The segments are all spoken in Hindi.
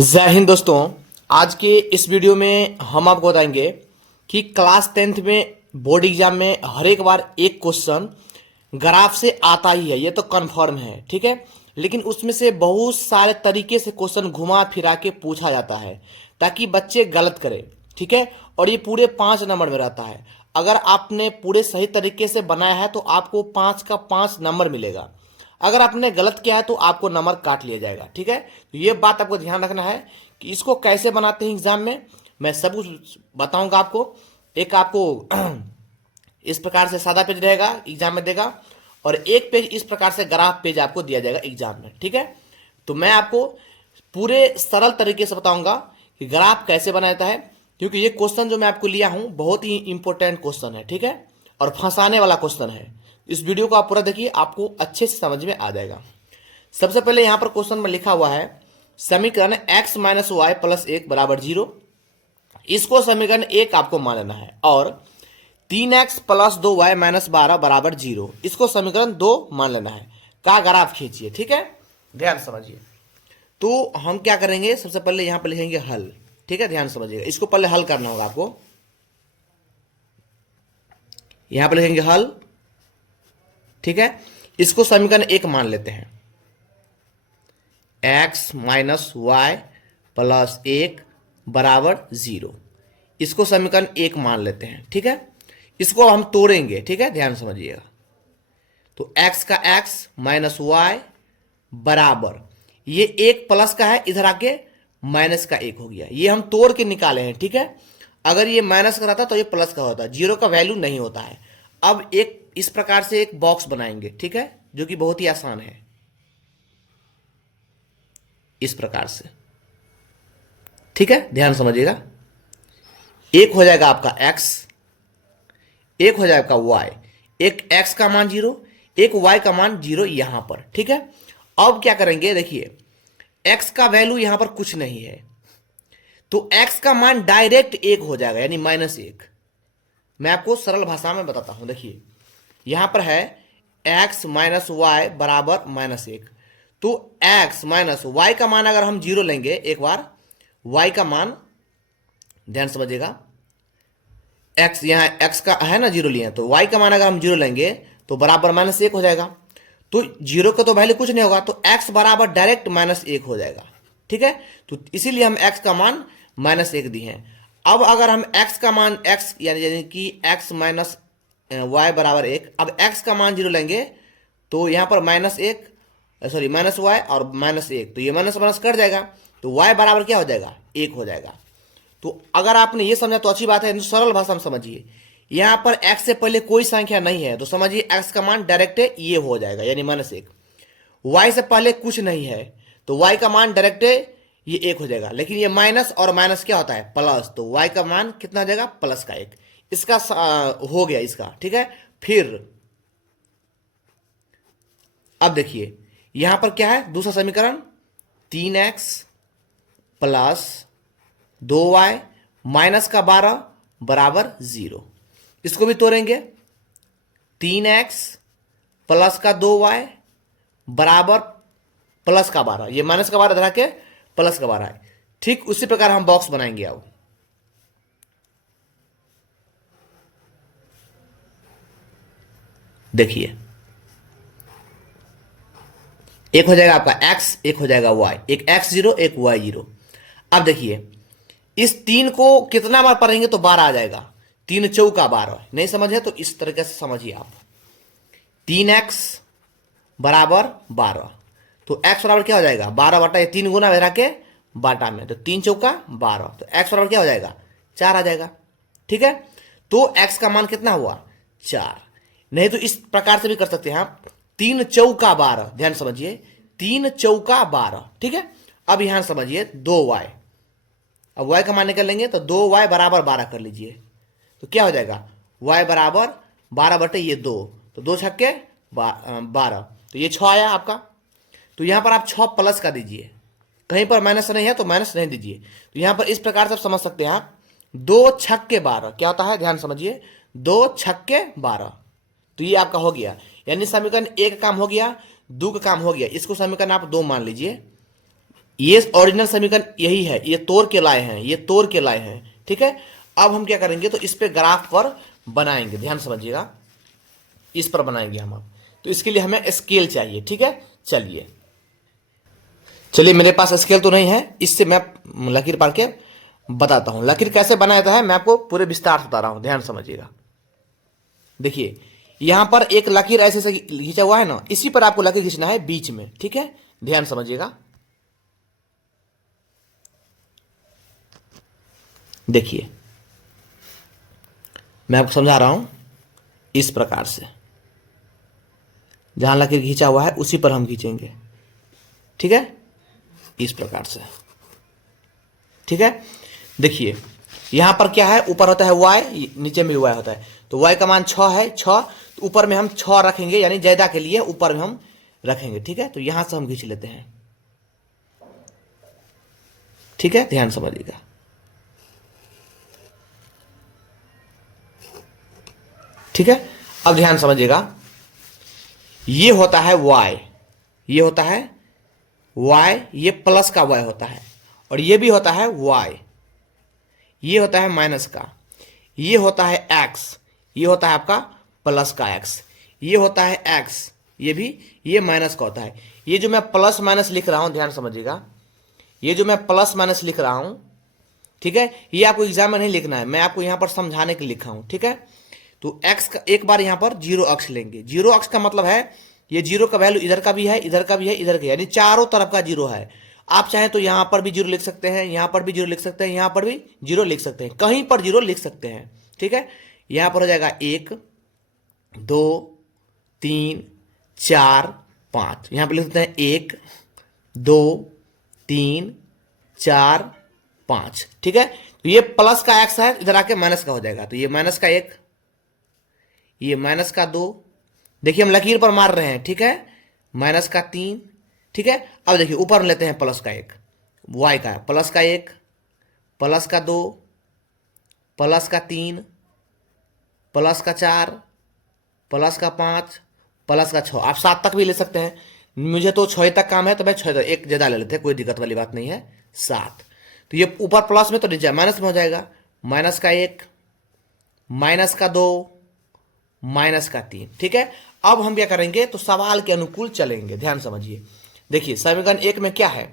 जय हिंद दोस्तों। आज के इस वीडियो में हम आपको बताएंगे कि क्लास 10th में बोर्ड एग्जाम में हर एक बार एक क्वेश्चन ग्राफ से आता ही है, ये तो कंफर्म है, ठीक है। लेकिन उसमें से बहुत सारे तरीके से क्वेश्चन घुमा फिरा के पूछा जाता है ताकि बच्चे गलत करें, ठीक है। और ये पूरे 5 नंबर में रहता है। अगर आपने पूरे सही तरीके से बनाया है तो आपको 5 का 5 नंबर मिलेगा। अगर आपने गलत किया है तो आपको नंबर काट लिया जाएगा, ठीक है। तो ये बात आपको ध्यान रखना है कि इसको कैसे बनाते हैं एग्जाम में, मैं सब कुछ बताऊंगा आपको। एक आपको इस प्रकार से सादा पेज रहेगा एग्जाम में देगा, और एक पेज इस प्रकार से ग्राफ पेज आपको दिया जाएगा एग्जाम में, ठीक है। तो मैं आपको पूरे सरल तरीके से बताऊंगा कि ग्राफ कैसे बनाता है, क्योंकि ये क्वेश्चन जो मैं आपको लिया हूं बहुत ही इंपॉर्टेंट क्वेश्चन है, ठीक है, और फंसाने वाला क्वेश्चन है। इस वीडियो को आप पूरा देखिए, आपको अच्छे से समझ में आ जाएगा। सबसे पहले यहां पर क्वेश्चन में लिखा हुआ है समीकरण x माइनस वाई प्लस 1 बराबर 0। इसको समीकरण 1 आपको मान लेना है। और 3x प्लस 2y माइनस 12 बराबर 0, इसको समीकरण 2 मान लेना है। का ग्राफ खींचिए, ठीक है, ध्यान समझिए। तो हम क्या करेंगे, सबसे पहले यहां पर लिखेंगे हल, ठीक है, ध्यान समझिएगा। इसको पहले हल करना होगा आपको। यहां पर लिखेंगे हल, ठीक है। इसको समीकरण 1 मान लेते हैं, x माइनस वाई प्लस 1 बराबर 0। इसको समीकरण 1 मान लेते हैं, ठीक है। इसको हम तोड़ेंगे, ठीक है, ध्यान समझिएगा। तो x का x माइनस वाई बराबर, ये 1 प्लस का है, इधर आके माइनस का 1 हो गया। ये हम तोड़ के निकाले हैं, ठीक है। अगर ये माइनस का रहता तो ये प्लस का होता, 0 का वैल्यू नहीं होता है। अब एक इस प्रकार से एक बॉक्स बनाएंगे, ठीक है, जो कि बहुत ही आसान है। इस प्रकार से, ठीक है, ध्यान समझिएगा। एक हो जाएगा आपका x, एक हो जाएगा y। एक x का मान 0, एक y का मान 0 यहां पर, ठीक है। अब क्या करेंगे, देखिए x का वैल्यू यहां पर कुछ नहीं है, तो x का मान डायरेक्ट 1 हो जाएगा, यानी -1। मैं आपको सरल भाषा में बताता हूं। देखिए यहां पर है x माइनस वाई बराबर -1। तो x माइनस वाई का मान अगर हम 0 लेंगे, एक बार y का मान ध्यान समझिएगा, x यहां x का है ना 0 लिए, तो y का मान अगर हम 0 लेंगे तो बराबर -1 हो जाएगा। तो 0 का तो वैल्यू कुछ नहीं होगा, तो x बराबर डायरेक्ट -1 हो जाएगा, ठीक है। तो इसीलिए हम x का मान -1 दिए हैं। अब अगर हम x का मान x यानी कि x माइनस वाई बराबर 1, अब x का मान 0 लेंगे तो यहां पर माइनस वाई और -1, तो ये माइनस माइनस कट जाएगा, तो y बराबर क्या हो जाएगा, 1 हो जाएगा। तो अगर आपने ये समझा तो अच्छी बात है, सरल भाषा में समझिए। यहां पर x से पहले कोई संख्या नहीं है, तो समझिए x का मान डायरेक्ट ये हो जाएगा, यानी -1। y से पहले कुछ नहीं है, तो y का मान डायरेक्ट ये 1 हो जाएगा। लेकिन ये माइनस और माइनस क्या होता है, प्लस, तो y का मान कितना हो जाएगा, प्लस का 1। इसका हो गया इसका, ठीक है। फिर अब देखिए यहां पर क्या है, दूसरा समीकरण 3x प्लस 2y माइनस का 12 बराबर 0। इसको भी तोड़ेंगे, 3x प्लस का 2y बराबर प्लस का 12, ये माइनस का 12 धरा के प्लस का 12 है। ठीक उसी प्रकार हम बॉक्स बनाएंगे। अब देखिए एक हो जाएगा आपका x, एक हो जाएगा y, एक x0 एक y0। अब देखिए इस 3 को कितना बार पढ़ेंगे तो 12 आ जाएगा, 3 चौका 12। नहीं समझे तो इस तरीके से समझिए आप, 3x बराबर 12, तो x बराबर क्या हो जाएगा, 12 बटा ये 3 गुना मेरा के बाटा में, तो 3 चौका 12, तो x बराबर क्या हो जाएगा, 4 आ जाएगा, ठीक है। तो x का मान कितना हुआ, 4। नहीं तो इस प्रकार से भी कर सकते हैं आप, 3 चौका 12, ध्यान समझिए, 3 चौका 12, ठीक है। अब यहां समझिए 2y, अब y का मान निकल लेंगे तो 2y बराबर 12 कर लीजिए, तो क्या हो जाएगा, y बराबर 12 बटे ये 2, तो 2 छक्के 12, तो ये 6 आया आपका। तो यहां पर आप 6 प्लस का दीजिए, कहीं पर माइनस नहीं है तो माइनस नहीं दीजिए। तो यहां पर इस प्रकार से आप समझ सकते हैं आप, 2 छक्के 12 क्या होता है, ध्यान समझिए, 2 छक्के 12, तो ये आपका हो गया। यानी समीकरण 1 का काम हो गया, 2 का काम हो गया। इसको समीकरण आप 2 मान लीजिए, ये ओरिजिनल समीकरण यही है, ये तोड़ के लाए हैं, ये तोड़ के लाए हैं, ठीक है। अब हम क्या करेंगे, तो इस पे ग्राफ पर बनाएंगे, ध्यान समझिएगा, इस पर बनाएंगे हम अब। तो इसके लिए हमें स्केल चाहिए, ठीक है। चलिए मेरे पास स्केल तो नहीं है, इससे मैं लकीर पार के बताता हूं। लकीर कैसे बनाया जाता है मैं आपको पूरे विस्तार से बता रहा हूं, ध्यान समझिएगा। देखिए यहां पर एक लकीर ऐसे से खींचा हुआ है ना, इसी पर आपको लकीर खींचना है बीच में, ठीक है। ध्यान समझिएगा, देखिए मैं आपको समझा रहा हूं, इस प्रकार से जहां लकीर खींचा हुआ है उसी पर हम खींचेंगे, ठीक है, इस प्रकार से, ठीक है। देखिए यहां पर क्या है, ऊपर होता है y, नीचे में y होता है, तो y का मान 6 है, 6, तो ऊपर में हम 6 रखेंगे, यानी ज्यादा के लिए ऊपर में हम रखेंगे, ठीक है। तो यहां से हम खींच लेते हैं, ठीक है, ध्यान समझिएगा। ठीक है, अब ध्यान समझिएगा, ये होता है y, ये होता है y, ये प्लस का y होता है, और ये भी होता है y, ये होता है माइनस का, ये होता है x, ये होता है आपका प्लस का x, ये होता है x, ये भी, ये माइनस का होता है। ये जो मैं प्लस माइनस लिख रहा हूं, ध्यान समझिएगा, ये जो मैं प्लस माइनस लिख रहा हूं, ठीक है, ये आपको एग्जाम में नहीं लिखना है, मैं आपको यहां पर समझाने के लिए लिखा हूं, ठीक है। तो x का एक बार यहां पर जीरो अक्ष लेंगे, जीरो अक्ष का मतलब है ये जीरो का वैल्यू इधर का भी है, इधर का भी है, इधर का, यानी चारों तरफ का जीरो है। आप चाहें तो यहां पर भी जीरो लिख सकते हैं, यहां पर भी जीरो लिख सकते हैं, यहां पर भी जीरो लिख सकते हैं, कहीं पर जीरो लिख सकते हैं, ठीक है। यहां पर हो जाएगा 1 2 3 4 5, यहां पर लिख सकते हैं 1 2 3 4 5, ठीक है। तो ये प्लस का x है, इधर आके माइनस का हो जाएगा, तो ये माइनस का 1, ये माइनस का 2, देखिए हम लकीर पर मार रहे हैं, ठीक है, माइनस का 3, ठीक है। अब देखिए ऊपर लेते हैं प्लस का 1, y का प्लस का 1, प्लस का 2, प्लस का 3, प्लस का 4, प्लस का 5, प्लस का 6, आप 7 तक भी ले सकते हैं, मुझे तो 6 तक काम है तो मैं 6 तक, एक ज़्यादा ले लेते हैं, कोई दिक्कत वाली बात नहीं है, 7। तो ये ऊपर प्लस में तो नीचे माइनस में हो जाएगा, माइनस का 1, माइनस का 2, माइनस का 3, ठीक है। अब हम क्या करेंगे, तो सवाल के अनुकूल चलेंगे, ध्यान समझिए। देखिए समीकरण 1 में क्या है,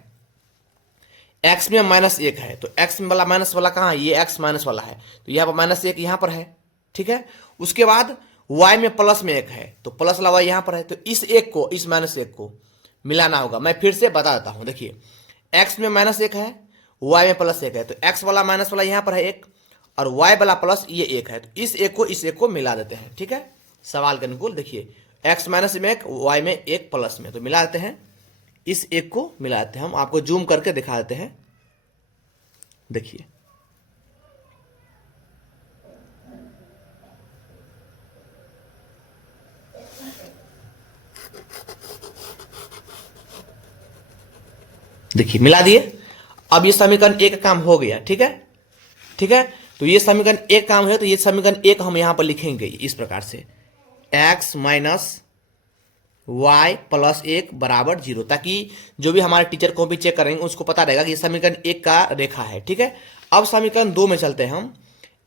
x में -1 है, तो x में वाला माइनस वाला कहाँ है, ये x माइनस वाला है, तो यहाँ पर -1 यहाँ पर है, ठीक है। उसके बाद y में प्लस में 1 है, तो प्लस वाला y यहाँ पर है, तो इस एक को, इस -1 को मिलाना होगा। मैं फिर से बता देता हूँ, देखिए x में -1 है, y में +1 है, तो x वाला माइनस वाला यहाँ पर है 1, और y वाला प्लस ये 1 है, तो इस एक को मिला देते हैं, ठीक है, सवाल के अनुकूल। देखिए x माइनस में 1, y में 1 प्लस में, तो मिला देते हैं, इस एक को मिला देते हैं, हम आपको जूम करके दिखा देते हैं, देखिए देखिए मिला दिए। अब ये समीकरण 1 काम हो गया, ठीक है, ठीक है। तो ये समीकरण 1 काम है, तो ये समीकरण 1 हम यहां पर लिखेंगे इस प्रकार से, x माइनस y प्लस 1 बराबर 0, ताकि जो भी हमारे टीचर को भी चेक करेंगे उसको पता रहेगा कि ये समीकरण 1 का रेखा है, ठीक है। अब समीकरण 2 में चलते हैं हम,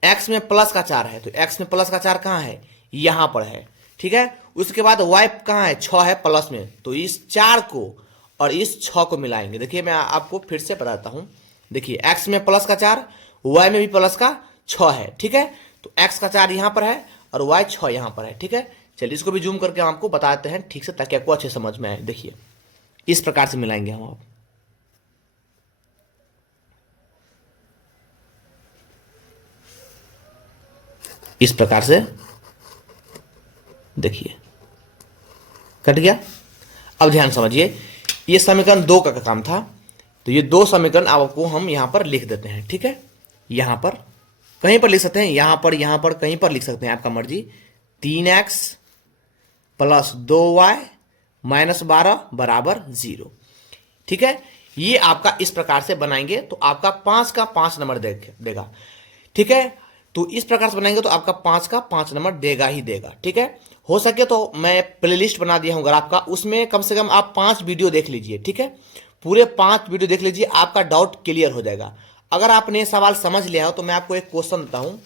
x में प्लस का 4 है, तो x में प्लस का 4 कहाँ है, यहां पर है, ठीक है। उसके बाद y कहाँ है, 6 है प्लस में, तो इस 4 को और इस 6 को मिलाएंगे। देखिए मैं आपको फिर से बताता हूं, देखिए x में प्लस का 4, y में भी प्लस का 6 है, ठीक है। तो x का 4 यहां पर है और y 6 यहां पर है, ठीक है। चलिए इसको भी जूम करके हम आपको बताते हैं ठीक से, ताकि आपको अच्छे समझ में आए। देखिए इस प्रकार से मिलाएंगे हम, आप इस प्रकार से, देखिए कट गया। अब ध्यान समझिए, ये समीकरण 2 का काम था, तो ये 2 समीकरण आपको हम यहां पर लिख देते हैं, ठीक है। यहां पर कहीं पर लिख सकते हैं, यहां पर कहीं पर लिख सकते हैं, आपका मर्जी। 3x प्लस 2y माइनस 12 बराबर 0, ठीक है। ये आपका इस प्रकार से बनाएंगे तो आपका 5 का 5 नंबर देगा, ठीक है। तो इस प्रकार से बनाएंगे तो आपका 5 का 5 नंबर देगा ही देगा, ठीक है। हो सके तो मैं प्लेलिस्ट बना दिया हूं ग्राफ का, उसमें कम से कम आप 5 वीडियो देख लीजिए, ठीक है। पूरे 5 वीडियो देख लीजिए, आपका डाउट क्लियर हो जाएगा। अगर आपने ये सवाल समझ लिया हो तो मैं आपको एक क्वेश्चन देता हूँ,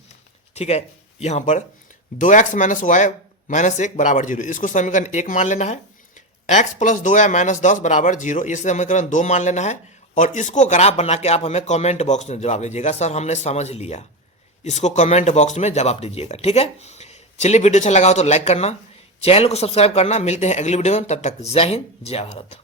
ठीक है। यहाँ पर 2x माइनस वाई माइनस 1 बराबर 0, इसको समीकरण 1 मान लेना है। x प्लस 2y माइनस 10 बराबर 0, ये समीकरण 2 मान लेना है। और इसको ग्राफ बना के आप हमें कमेंट बॉक्स में जवाब दीजिएगा, सर हमने समझ लिया। इसको कमेंट बॉक्स में जवाब दीजिएगा, ठीक है। चलिए वीडियो अच्छा लगा हो तो लाइक करना, चैनल को सब्सक्राइब करना। मिलते हैं अगली वीडियो में, तब तक जय हिंद जय भारत।